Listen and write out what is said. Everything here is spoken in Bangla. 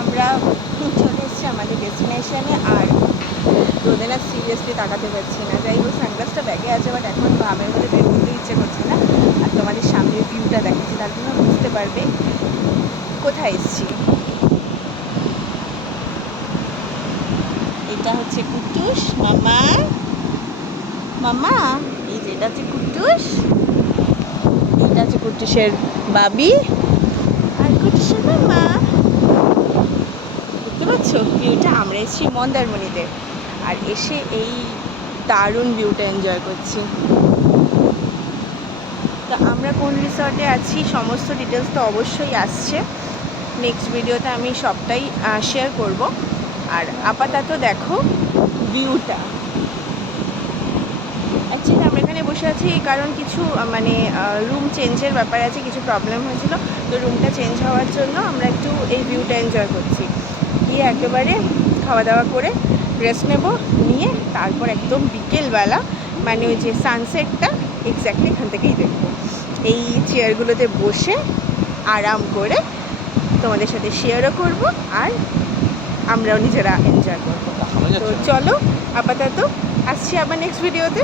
আমরা চলে এসেছি আমাদের ডেস্টিনেশনে। আর রোদে না সিরিয়াসলি তাকাতে পারছি না। যাই হোক, সানগ্লাসটা ব্যাগে আছে, বাট এখন ঘামের মধ্যে বের করতে ইচ্ছে করছে না। আর তোমাদের সামনের ভিউটা দেখাচ্ছি, তার জন্য বুঝতে পারবে কোথায় এসেছি। এটা হচ্ছে কুট্টুস মামা। মামা, এই যে এটা হচ্ছে কুট্টুস, এটা হচ্ছে কুট্টুসের বাবি আর কুট্টুসের মামা। বুঝতে পারছো ভিউটা? আমরা এসেছি মন্দারমণিতে, আর এসে এই দারুণ ভিউটা এনজয় করছি। তো আমরা কোন রিসর্টে আছি সমস্ত ডিটেলস তো অবশ্যই আসছে, নেক্সট ভিডিওতে আমি সবটাই শেয়ার করব। আর আপাতত দেখো ভিউটা। অ্যাকচুয়ালি আমরা এখানে বসে আছি কারণ কিছু মানে রুম চেঞ্জের ব্যাপার আছে, কিছু প্রবলেম হয়েছিল। তো রুমটা চেঞ্জ হওয়ার জন্য আমরা একটু এই ভিউটা এনজয় করছি। গিয়ে একেবারে খাওয়া দাওয়া করে রেস্ট নেব, নিয়ে তারপর একদম বিকেলবেলা মানে ওই যে সানসেটটা এক্স্যাক্টলি এখান থেকেই দেখবো। এই চেয়ারগুলোতে বসে আরাম করে তোমাদের সাথে শেয়ারও করব, আর আমরাও নিজেরা এনজয় করবো। তো চলো আপাতত আসছি আবার নেক্সট ভিডিওতে।